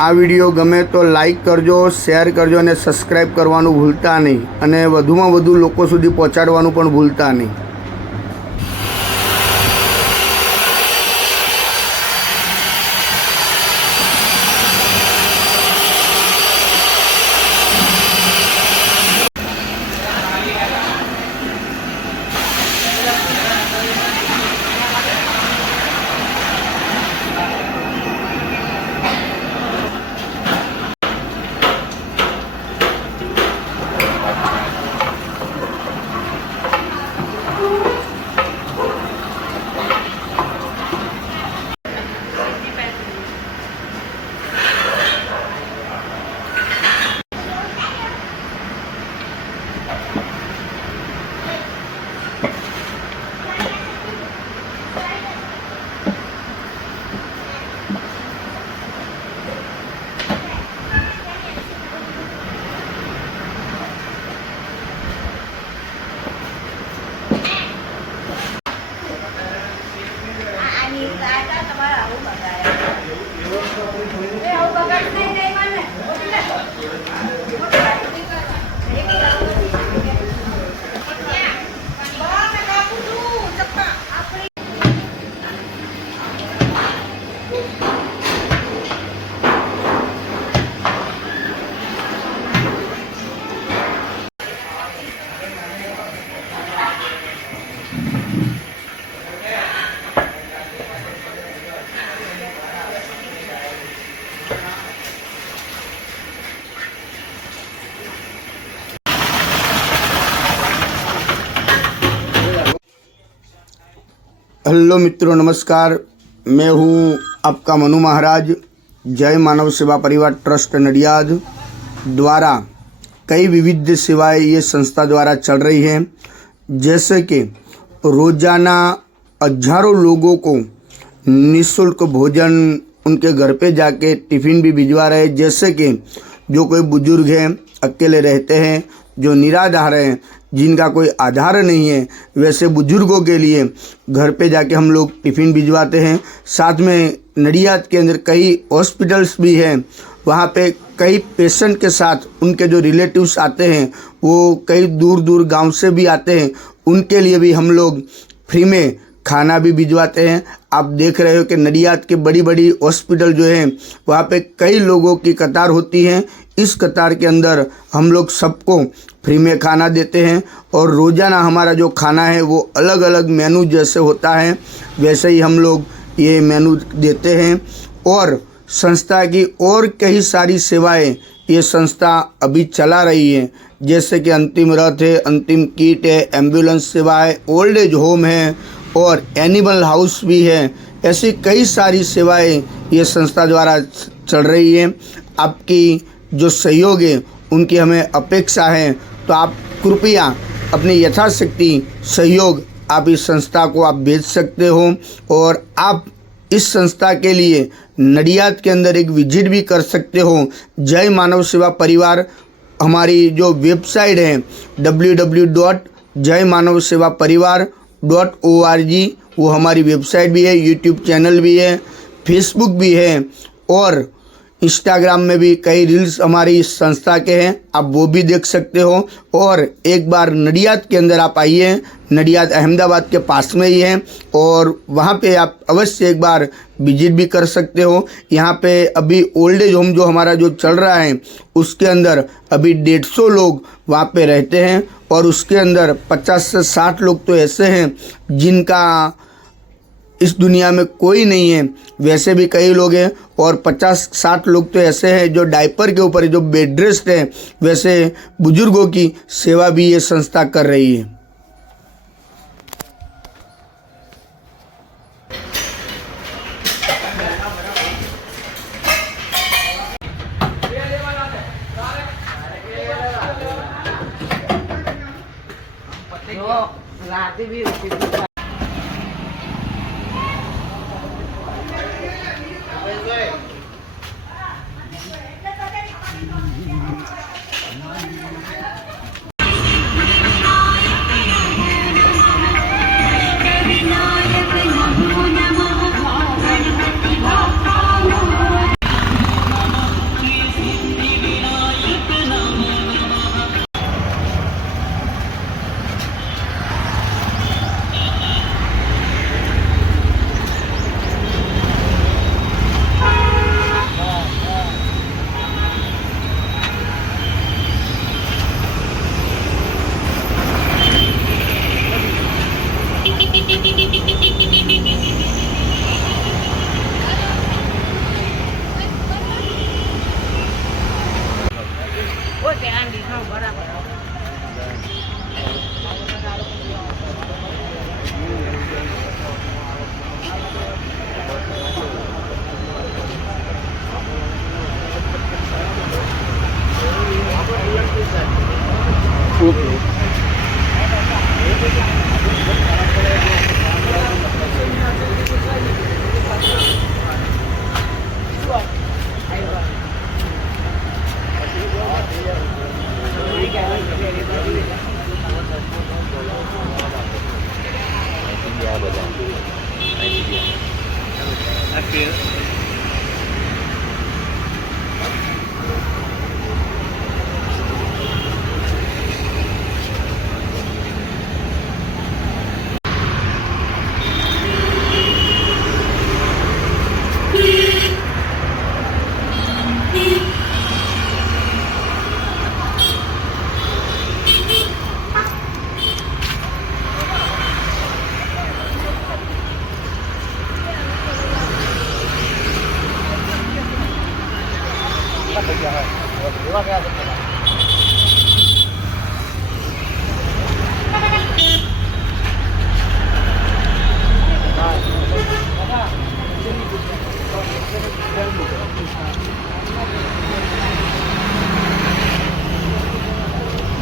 आ video गमे तो like करजो, शेर करजो ने सब्सक्राइब करवानुं भूलता नहीं अने वधुमां वधु लोको सुधी पहोंचाडवानुं पण भूलता नहीं। हेलो मित्रों, नमस्कार। मैं हूँ आपका मनु महाराज। जय मानव सेवा परिवार ट्रस्ट नडियाद द्वारा कई विविध सेवाएं ये संस्था द्वारा चल रही हैं, जैसे कि रोज़ाना हजारों लोगों को निःशुल्क भोजन उनके घर पे जाके टिफ़िन भी भिजवा रहे हैं। जैसे कि जो कोई बुजुर्ग हैं, अकेले रहते हैं, जो निराधार हैं, जिनका कोई आधार नहीं है, वैसे बुजुर्गों के लिए घर पे जाके हम लोग टिफ़िन भिजवाते हैं। साथ में नडियाद के अंदर कई हॉस्पिटल्स भी हैं, वहाँ पे कई पेशेंट के साथ उनके जो रिलेटिव्स आते हैं, वो कई दूर दूर गांव से भी आते हैं, उनके लिए भी हम लोग फ्री में खाना भी भिजवाते हैं। आप देख रहे हो कि नडियाद के बड़ी बड़ी हॉस्पिटल जो है, वहाँ पे कई लोगों की कतार होती है। इस कतार के अंदर हम लोग सबको फ्री में खाना देते हैं और रोज़ाना हमारा जो खाना है वो अलग अलग मेनू जैसे होता है, वैसे ही हम लोग ये मेनू देते हैं। और संस्था की और कई सारी सेवाएं ये संस्था अभी चला रही है, जैसे कि अंतिम रथ है, अंतिम किट है, एम्बुलेंस सेवा है, ओल्ड एज होम है और एनिमल हाउस भी है। ऐसी कई सारी सेवाएं ये संस्था द्वारा चल रही है। आपकी जो सहयोग है उनकी हमें अपेक्षा है, तो आप कृपया अपनी यथाशक्ति सहयोग आप इस संस्था को आप भेज सकते हो। और आप इस संस्था के लिए नडियाद के अंदर एक विजिट भी कर सकते हो। जय मानव सेवा परिवार हमारी जो वेबसाइट है www.jaymanavsevaparivar.org, वो हमारी वेबसाइट भी है, यूट्यूब चैनल भी है, फेसबुक भी है और इंस्टाग्राम में भी कई रील्स हमारी इस संस्था के हैं, आप वो भी देख सकते हो। और एक बार नडियाद के अंदर आप आइए, नडियाद अहमदाबाद के पास में ही है और वहाँ पे आप अवश्य एक बार विजिट भी कर सकते हो। यहाँ पे अभी ओल्ड एज होम जो हमारा जो चल रहा है, उसके अंदर अभी 150 लोग वहाँ पे रहते हैं और उसके अंदर 50 से 60 लोग तो ऐसे हैं जिनका इस दुनिया में कोई नहीं है, वैसे भी कई लोग हैं। और 50-60 लोग तो ऐसे हैं जो डायपर के ऊपर है, जो बेड रेस्ट है, वैसे बुजुर्गों की सेवा भी ये संस्था कर रही है। रात भी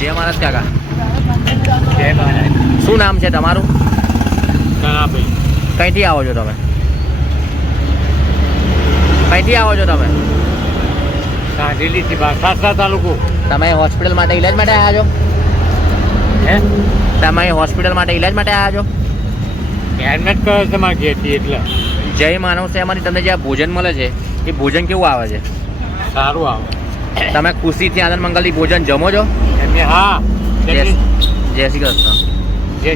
જય મહારાજ કાકા. શું નામ છે તમારું? કઈથી આવો છો તમે? કઈથી આવો છો તમે? સાંજેલીથી સાસરા તાલુકો. તમે હોસ્પિટલ માટે ઈલાજ માટે આવ્યા છો? હે તમે હોસ્પિટલ માટે ઈલાજ માટે આવ્યા છો? મહેનત કરે છે મારા ઘેરથી એટલે. જય માનવ સેવામાંથી તમને જે આ ભોજન મળે છે એ ભોજન કેવું આવે છે? સારું આવે. તમે ખુશીથી આનંદ મંગલથી ભોજન જમો છો? એમને હા. જય જય શ્રી કૃષ્ણ. જય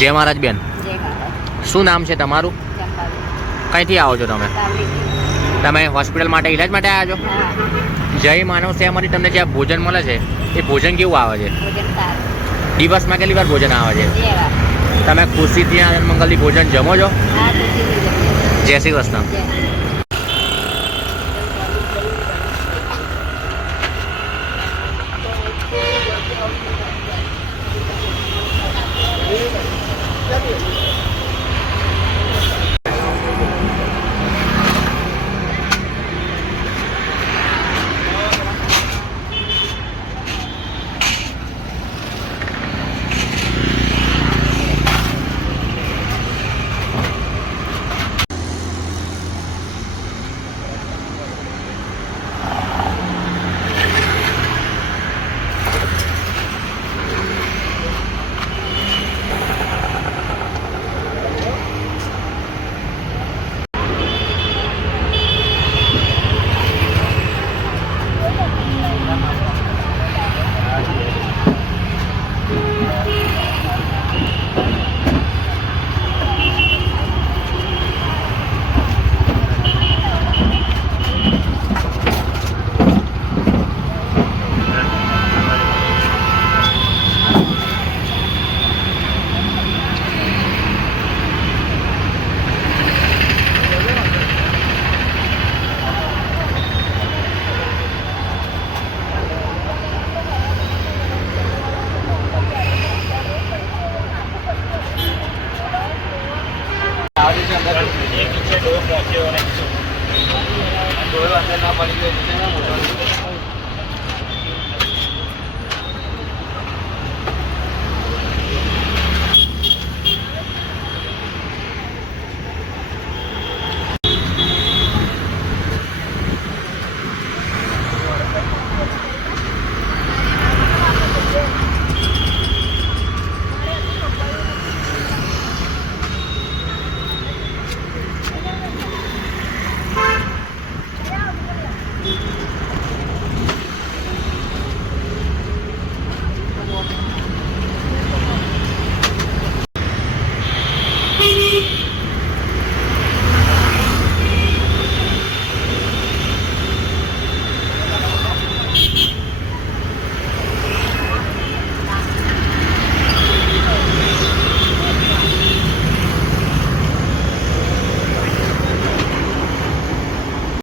જય મહારાજ બેન. શું નામ છે તમારું? કઈથી આવો છો તમે? તમે હોસ્પિટલ માટે ઈલાજ માટે આવ્યા છો? જય માનવ સેવામાંથી તમને જે આ ભોજન મળે છે એ ભોજન કેવું આવે છે? દિવસમાં કેટલી વાર ભોજન આવે છે? તમે ખુશીથી આનંદ મંગલથી ભોજન જમો છો? જય શ્રી કૃષ્ણ.